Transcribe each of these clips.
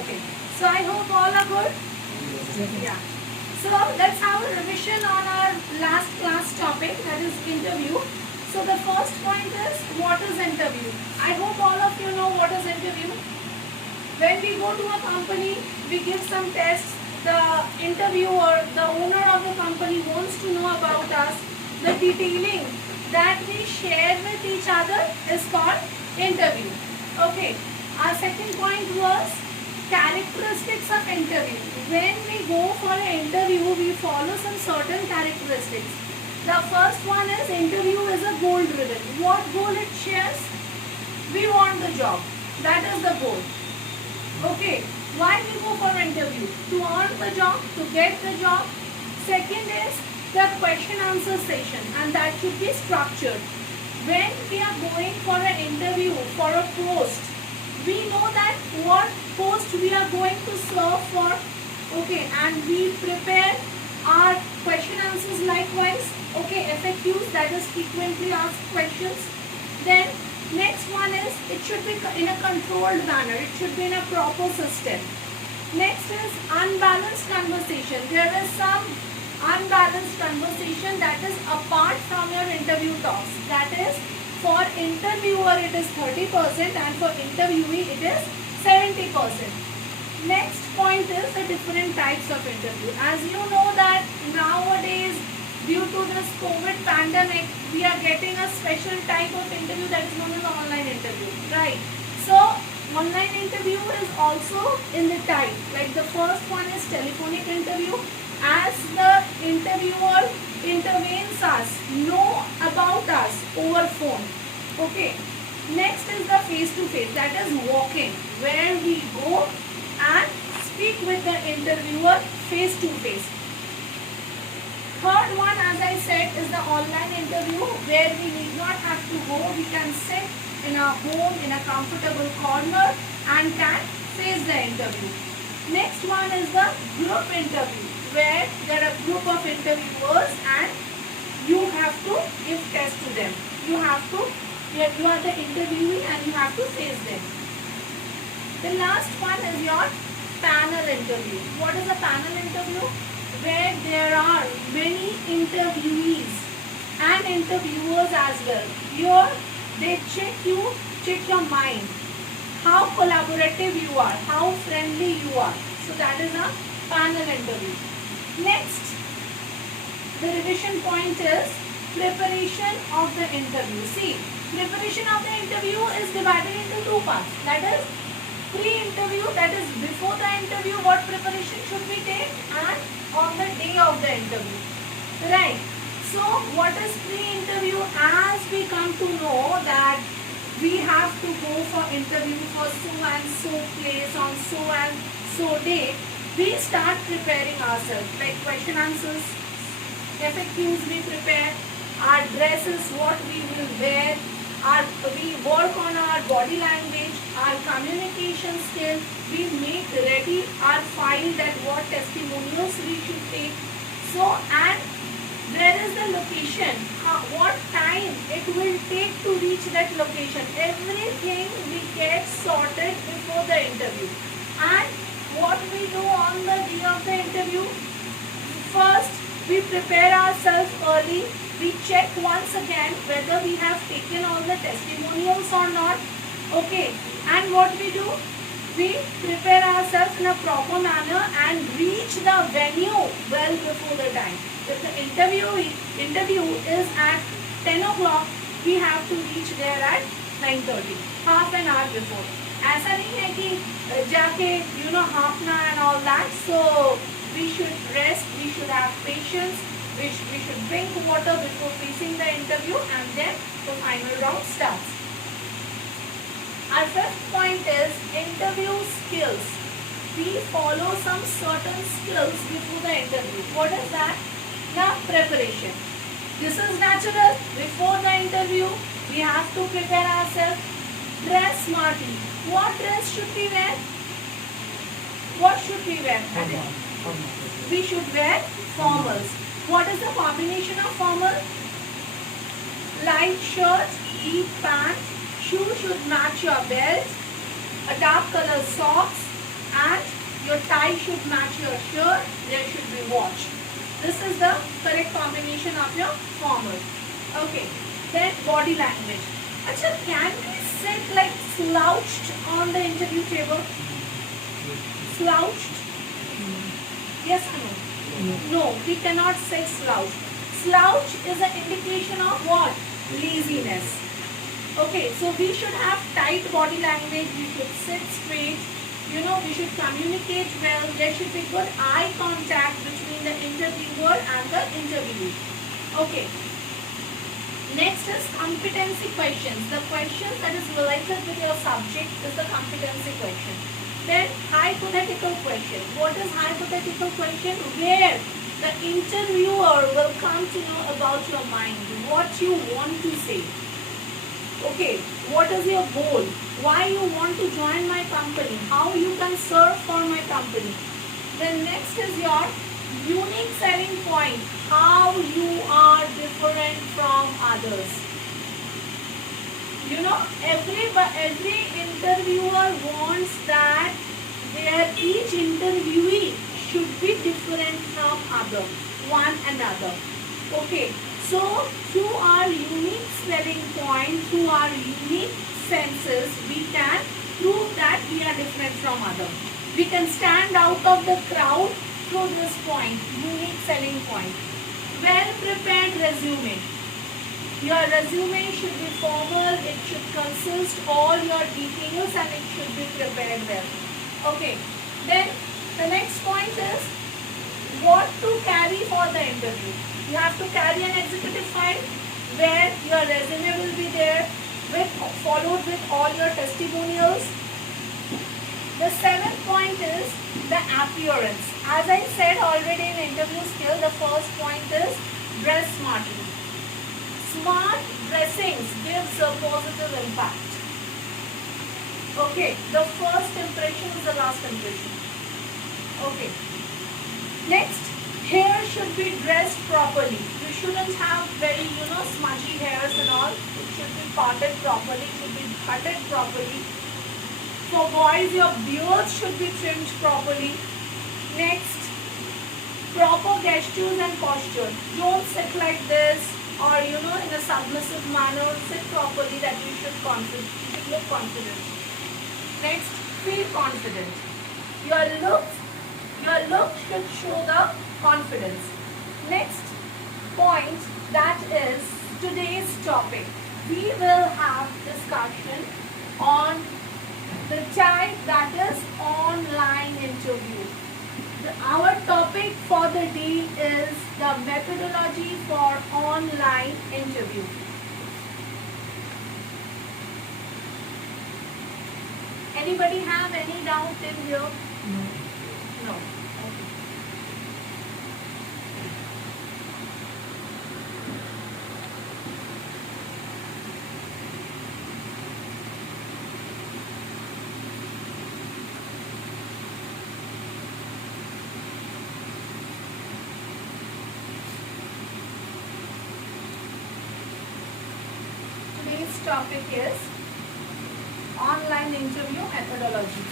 Okay. So I hope all are good. Yeah. So let's have a revision on our last class topic, that is interview. So the first point is, what is interview? I hope all of you know what is interview. When we go to a company, we give some tests. The interviewer, the owner of the company wants to know about us. The detailing that we share with each other is called interview. Okay. Our second point was characteristics of interview. When we go for an interview, we follow some certain characteristics. The first one is, interview is a goal driven. What goal it shares? We want the job. That is the goal. Okay. Why we go for interview? To earn the job, to get the job. Second is the question answer session, and that should be structured. When we are going for an interview for a post, we know that what post we are going to serve for. Okay, and we prepare our question answers likewise. Okay, FAQs, that is frequently asked questions. Then next one is, it should be in a controlled manner. It should be in a proper system. Next is unbalanced conversation. There is some unbalanced conversation that is apart from your interview talks. That is, for interviewer it is 30% and for interviewee it is 70%. Next point is the different types of interview. As you know that nowadays, due to this COVID pandemic, we are getting a special type of interview that is known as online interview, right? So online interview is also in the type. Like the first one is telephonic interview. As the interviewer intervenes us, know about us over phone. Okay. Next is the face-to-face, that is walk-in, where we go and speak with the interviewer face-to-face. Third one, as I said, is the online interview, where we need not have to go. We can sit in our home in a comfortable corner and can face the interview. Next one is the group interview, where there are group of interviewers and you have to give test to them. You are the interviewee and you have to face them. The last one is your panel interview. What is a panel interview? Where there are many interviewees and interviewers as well. Here they check your mind, how collaborative you are, how friendly you are. So that is a panel interview. Next, the revision point is preparation of the interview. See, preparation of the interview is divided into two parts. That is pre-interview, that is before the interview, what preparation should we take, and on the day of the interview. Right. So what is pre-interview? As we come to know that we have to go for interview for so and so place on so and so day, we start preparing ourselves, like question answers, FAQs we prepare, our dresses, what we will wear, we work on our body language, our communication skill, we make ready our file that what testimonials we should take. So, and there is the location, what time it will take to reach that location. Everything we get sorted before the interview. And what we do on the day of the interview? First, we prepare ourselves early. We check once again whether we have taken all the testimonials or not. Okay. And what we do? We prepare ourselves in a proper manner and reach the venue well before the time. If the interview is at 10 o'clock, we have to reach there at 9:30, half an hour before. ऐसा नहीं है कि जाके half an hour and all that. So we should rest, we should have patience, we should drink water before facing the interview, and then the final round starts. Our fifth point is interview skills. We follow some certain skills before the interview. What is that? The preparation. This is natural. Before the interview, we have to prepare ourselves. Dress smartly. What dress should we wear? What should we wear? We should wear formals. What is the combination of formal? Light shirt, deep pant, shoes should match your belt, a dark color socks, and tie should match your shirt, there should be watch. This is the correct combination of your formal. Okay, then body language. Achha, can we sit like slouched on the interview table? Slouched? Yes or no? No, we cannot sit slouched. Slouch is an indication of what? Laziness. Okay, so we should have tight body language, we should sit straight, we should communicate well, there should be good eye contact between the interviewer and the interviewee. Okay, next is competency questions. The question that is related with your subject is the competency question. Then hypothetical question. What is hypothetical question? Where the interviewer will come to know about your mind, what you want to say. Okay, what is your goal? Why you want to join my company? How you can serve for my company? Then next is your unique selling point. How you are different from others. Every interviewer wants that each interviewee should be different from one another. Okay. So, through our unique selling point, through our unique senses, we can prove that we are different from others. We can stand out of the crowd through this point, unique selling point. Well-prepared resume. Your resume should be formal, it should consist all your details and it should be prepared well. Okay, then the next point is what to carry for the interview. You have to carry an executive file where your resume will be there, followed with all your testimonials. The seventh point is the appearance. As I said already in interview skill, the first point is dress smartly. Smart dressings gives a positive impact. Okay, the first impression is the last impression. Okay. Next, hair should be dressed properly. You shouldn't have very, smudgy hairs and all. It should be parted properly, it should be cutted properly. For boys, your beard should be trimmed properly. Next, proper gestures and posture. Don't sit like this or, in a submissive manner. Sit properly that you should look confident. Next, feel confident. Your look should show the confidence. Next point, that is today's topic. We will have discussion on the type that is online interview. Our topic for the day is the methodology for online interview. Anybody have any doubt in here? No. Okay. Today's topic is online interview methodology.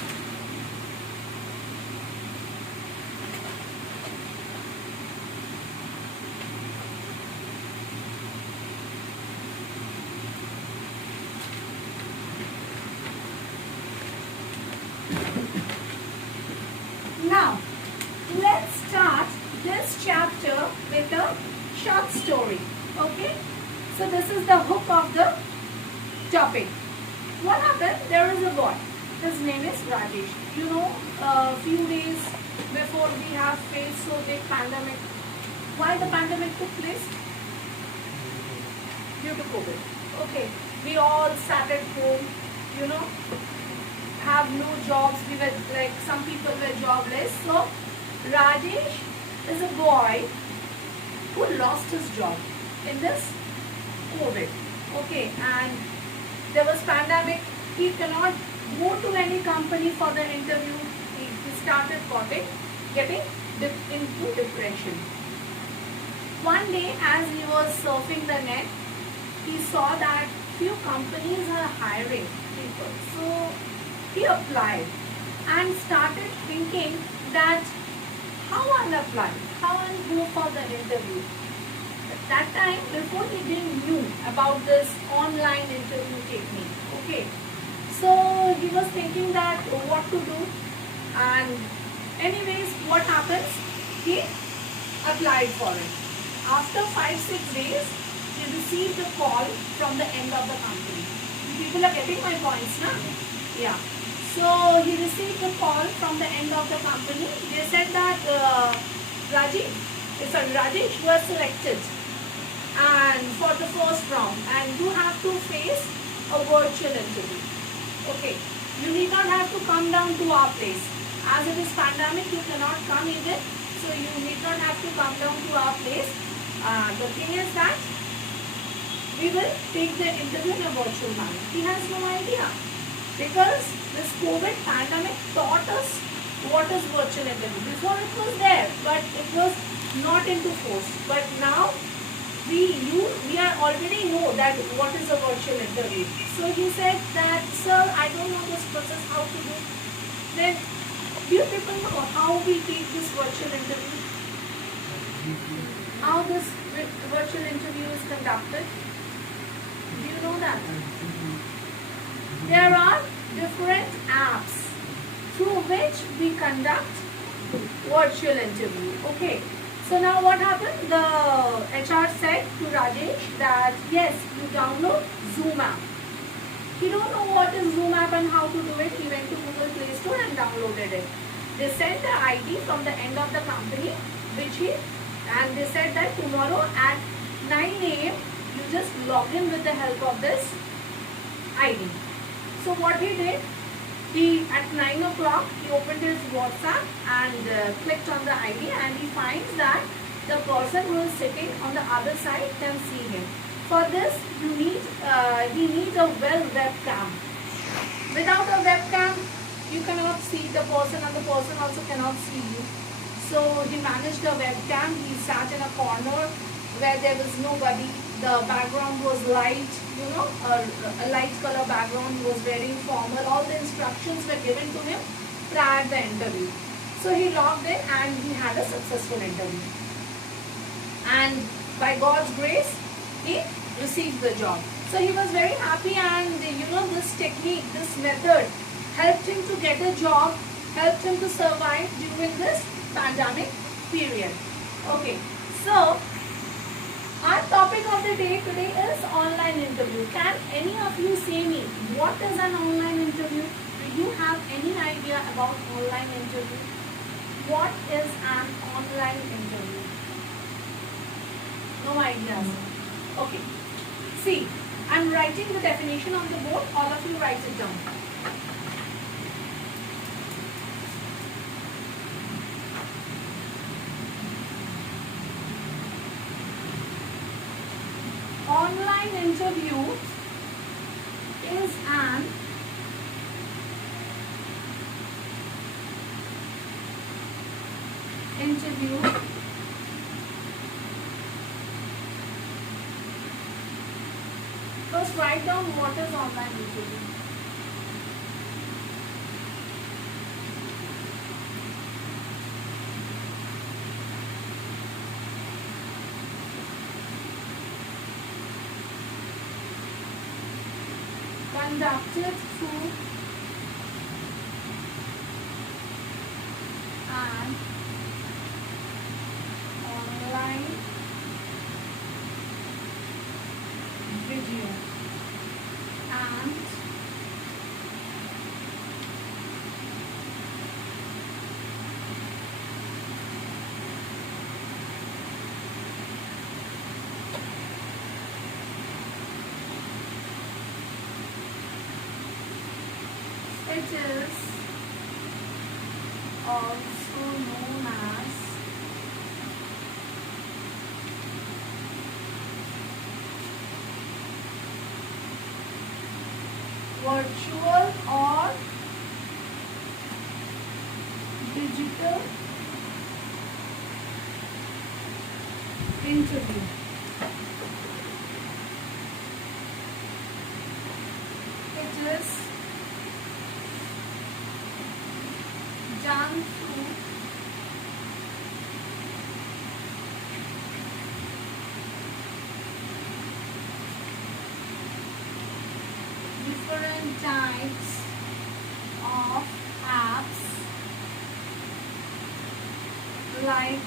Now, let's start this chapter with a short story. Okay? So this is the hook of the topic. What happened? There is a boy. His name is Rajesh. A few days before we have faced so big pandemic. Why the pandemic took place? Due to COVID. Okay. We all sat at home, have no jobs. We were like, some people were jobless. So Rajesh is a boy who lost his job in this COVID. Okay, and there was pandemic. He cannot go to any company for the interview. He started getting into depression. One day, as he was surfing the net, he saw that few companies are hiring people. So he applied, and started thinking that how I'll apply, how I'll go for the interview. At that time, before he didn't knew about this online interview technique. Okay, so he was thinking that what to do, and anyways, what happens? He applied for it. After 5-6 days, he received a call from the end of the company. People are getting my points, na? Yeah. So he received a call from the end of the company. They said that Rajesh, you are selected and for the first round, and you have to face a virtual interview. Okay. You need not have to come down to our place. As it is pandemic, you cannot come even. So you need not have to come down to our place. The thing is that we will take the interview in a virtual manner. He has no idea, because this COVID pandemic taught us what is virtual interview. Before it was there, but it was not into force. But now we are already know that what is a virtual interview. So he said that, sir, I don't know this process, how to do. Then do you people know how we take this virtual interview? How this virtual interview is conducted? Do you know that? There are different apps through which we conduct virtual interview. Okay. So now what happened? The HR said to Rajesh that yes, you download Zoom app. He don't know what is Zoom app and how to do it. He went to Google Play Store and downloaded it. They sent the ID from the end of the company, and they said that tomorrow at 9 a.m. you just log in with the help of this ID. So what he did, at 9 o'clock he opened his WhatsApp and clicked on the ID, and he finds that the person who is sitting on the other side can see him. For this, he needs a webcam. Without a webcam, you cannot see the person, and the person also cannot see you. So he managed a webcam. He sat in a corner where there was nobody. The background was light, a light color background. He was wearing formal. All the instructions were given to him prior to the interview. So he logged in and he had a successful interview. And by God's grace, he received the job. So he was very happy, and this technique, this method helped him to get a job, helped him to survive during this pandemic period. Okay, so our topic of the day today is online interview. Can any of you say me what is an online interview? Do you have any idea about online interview? What is an online interview? No idea. Okay. See, I'm writing the definition on the board. All of you write it down. Online interview is an interview first write down what is online interview. Conducted through an online video and it is also known as virtual or digital interview. It is run through different types of apps like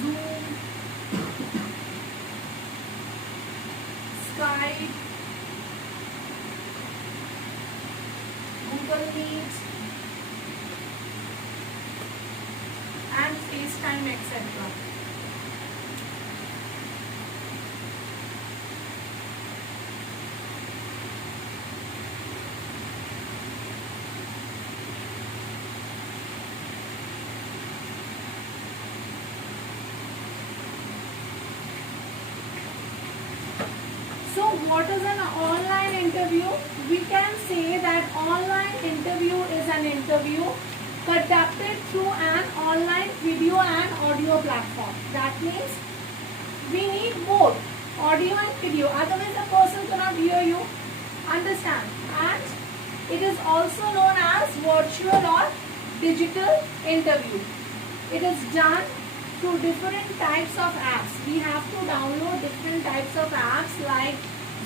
Zoom, Skype, Google Meet, and FaceTime, etc. So what is an online interview? We can say that online interview is an interview conducted through an online video and audio platform. That means we need both audio and video, otherwise the person cannot hear you, understand. And it is also known as virtual or digital interview. It is done through different types of apps. We have to download different types of apps like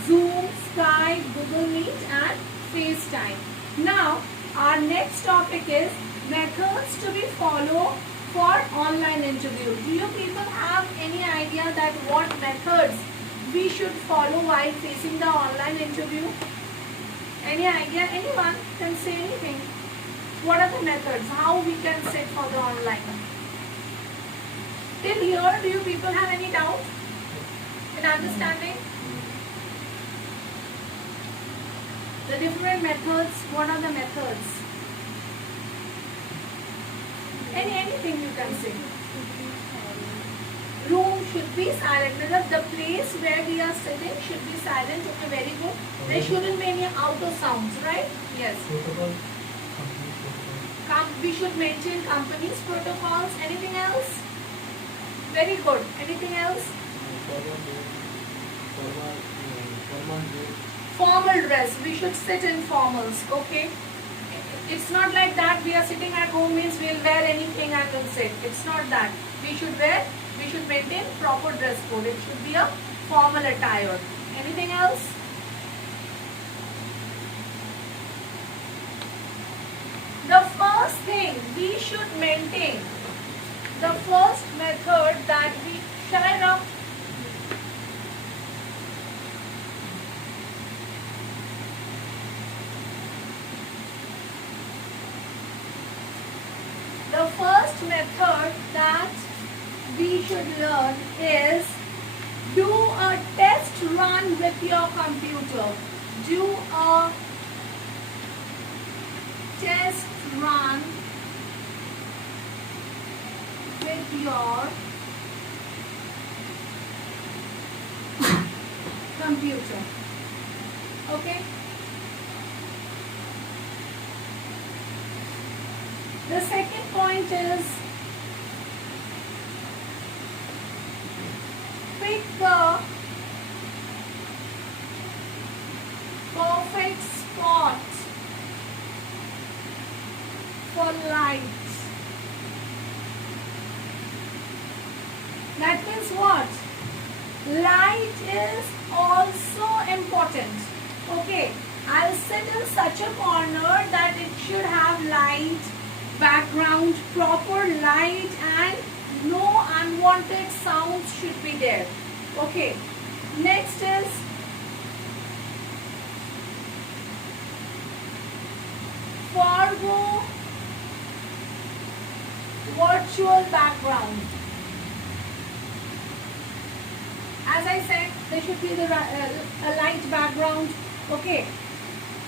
Zoom, Skype, Google Meet and FaceTime. Now our next topic is methods to be followed for online interview. Do you people have any idea that what methods we should follow while facing the online interview? Any idea? Anyone can say anything. What are the methods? How we can sit for the online? Till here, do you people have any doubt in understanding the different methods? What are the methods? Anything you can say. Room should be silent. The place where we are sitting should be silent. Okay, very good. There shouldn't be any outer sounds, right? Yes. We should maintain company's protocols. Anything else? Very good. Anything else? Formal dress. We should sit in formals. Okay. It's not like that we are sitting at home means we'll wear anything and will sit. It's not that. We should maintain proper dress code. It should be a formal attire. Anything else? The first thing we should maintain, the first method that we shall up. The first method that we should learn is do a test run with your computer. Do a test run with your computer. Okay? The second point is pick the perfect spot for light. That means what? Light is also important. Okay, I'll sit in such a corner that it should have light, background, proper light, and no unwanted sounds should be there. Okay, next is forgo virtual background. As I said, there should be a light background. Okay,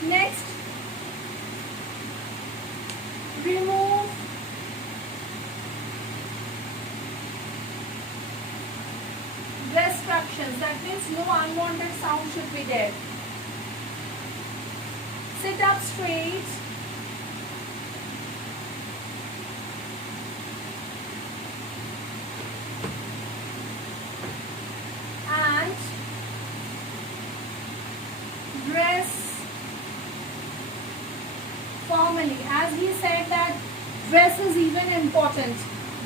next remove distractions. That means no unwanted sound should be there. Sit up straight. And dress formally. formally. As he said that dress is even important.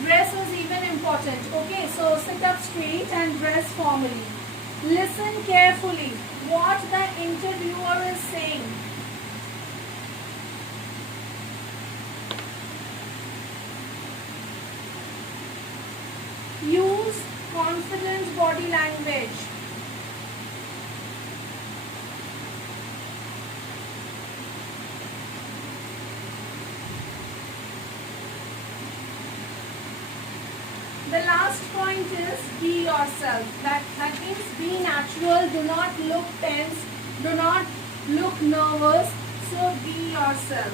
Dress is even important. Okay, so sit up straight and dress formally. Listen carefully what the interviewer is saying. Use confident body language. The last point is be yourself. That means be natural. Do not look tense. Do not look nervous. So be yourself.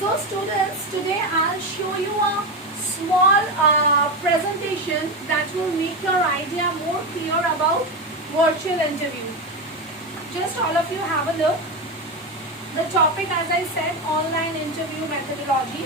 So students, today I'll show you a small presentation that will make your idea more clear about virtual interview. Just all of you have a look. The topic, as I said, online interview methodology.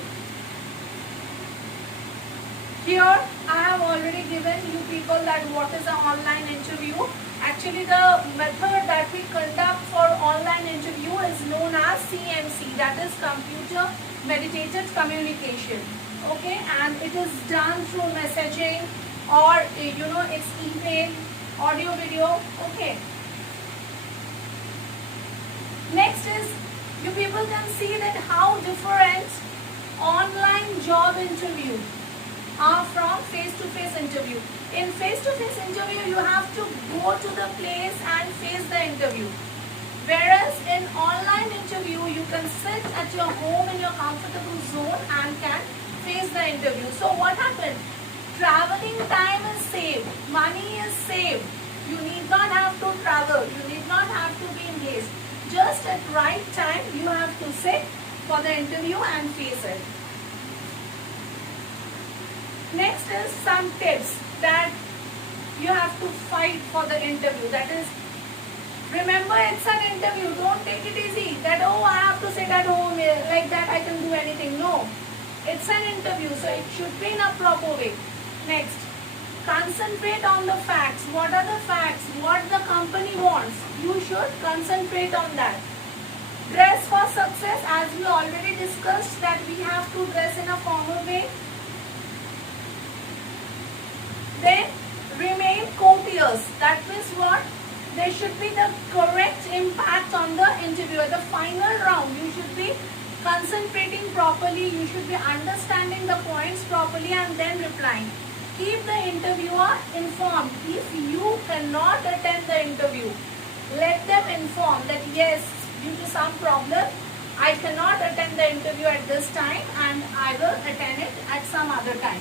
Here I have already given you people that what is an online interview. Actually the method that we conduct for online interview is known as CMC, that is computer mediated communication. Okay, and it is done through messaging or it's email, audio, video. Okay. Next is you people can see that how different online job interview are from face-to-face interview. In face-to-face interview, you have to go to the place and face the interview. Whereas in online interview, you can sit at your home in your comfortable zone and can face the interview. So what happened? Traveling time is saved. Money is saved. You need not have to travel. You need not have to be engaged. Just at right time, you have to sit for the interview and face it. Next is some tips that you have to fight for the interview. That is, remember it's an interview. Don't take it easy. That, oh, I have to sit at home like that I can do anything. No. It's an interview, so it should be in a proper way. Next, concentrate on the facts. What are the facts? What the company wants. You should concentrate on that. Dress for success. As we already discussed that we have to dress in a formal way. Then remain courteous. That means what? There should be the correct impact on the interview. At the final round, you should be concentrating properly. You should be understanding the points properly and then replying. Keep the interviewer informed. If you cannot attend the interview, let them inform that yes, due to some problem, I cannot attend the interview at this time and I will attend it at some other time.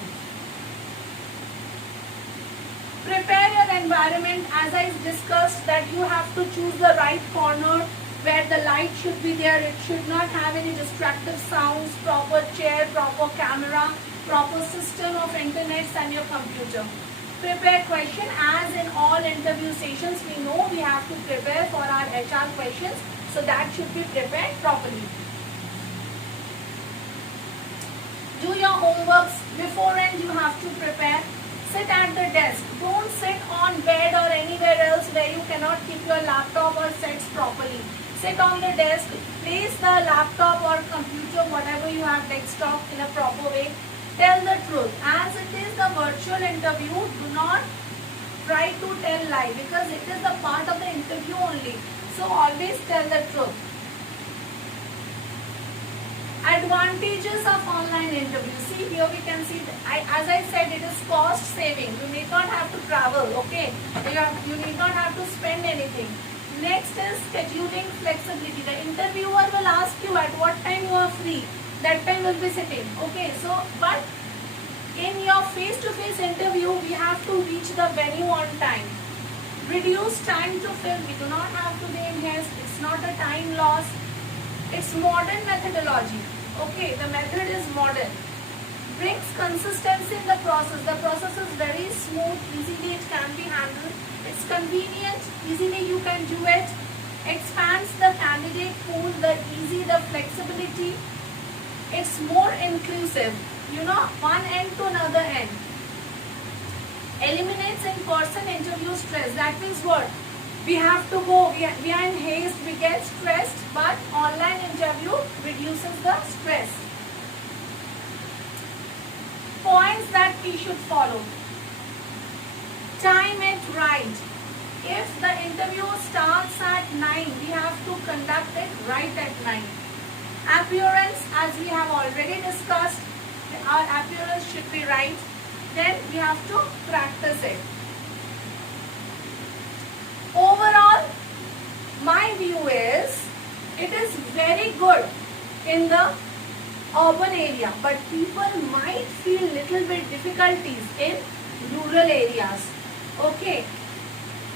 Prepare your environment. As I discussed that you have to choose the right corner where the light should be there. It should not have any distractive sounds, proper chair, proper camera, proper system of internet and your computer. Prepare question. As in all interview sessions, we know we have to prepare for our HR questions. So that should be prepared properly. Do your homeworks. Beforehand you have to prepare. Sit at the desk. Don't sit on bed or anywhere else where you cannot keep your laptop or sets properly. Sit on the desk. Place the laptop or computer, whatever you have, desktop, in a proper way. Tell the truth. As it is the virtual interview, do not try to tell lie because it is the part of the interview only. So always tell the truth. Advantages of online interview. See, here we can see, as I said, it is cost saving. You need not have to travel, okay? You need not have to spend anything. Next is scheduling flexibility. The interviewer will ask you at what time you are free. That time will be sitting, okay? So, but in your face-to-face interview, we have to reach the venue on time. Reduce time to fill. We do not have to be in haste. It's not a time loss. It's modern methodology. Okay, the method is modern. Brings consistency in the process. The process is very smooth, easily it can be handled. It's convenient, easily you can do it. Expands the candidate pool, the easy, the flexibility. It's more inclusive. One end to another end. Eliminates in-person interview stress. That means what? We have to go, we are in haste, we get stressed, but online interview reduces the stress. Points that we should follow. Time it right. If the interview starts at 9, we have to conduct it right at 9. Appearance, as we have already discussed, our appearance should be right. Then we have to practice it. Overall, my view is, it is very good in the urban area, but people might feel little bit difficulties in rural areas. Okay,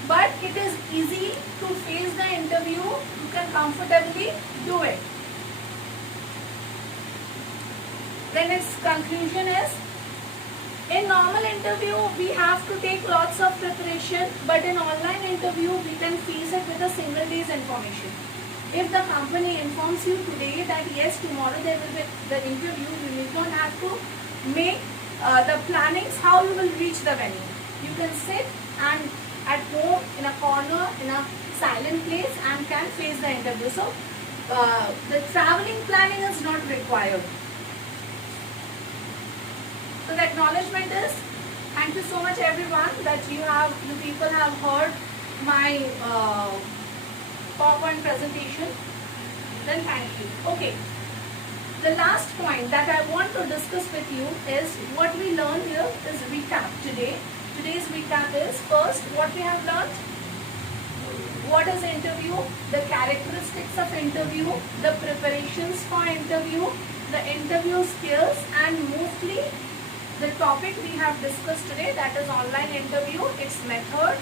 but it is easy to face the interview. You can comfortably do it. Then its conclusion is, in normal interview we have to take lots of preparation, but in online interview we can face it with a single day's information. If the company informs you today that yes, tomorrow there will be the interview, you need not have to make the plannings how you will reach the venue. You can sit and at home in a corner in a silent place and can face the interview. So the traveling planning is not required. So the acknowledgement is, thank you so much everyone that you people have heard my PowerPoint presentation. Then thank you. Okay. The last point that I want to discuss with you is what we learned here is recap today. Today's recap is, first, what we have learned, what is interview, the characteristics of interview, the preparations for interview, the interview skills, and mostly the topic we have discussed today, that is online interview, its method,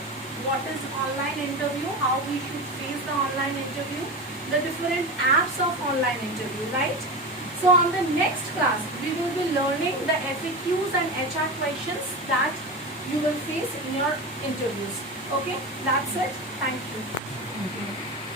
what is online interview, how we should face the online interview, the different apps of online interview, right? So on the next class, we will be learning the FAQs and HR questions that you will face in your interviews. Okay, that's it. Thank you.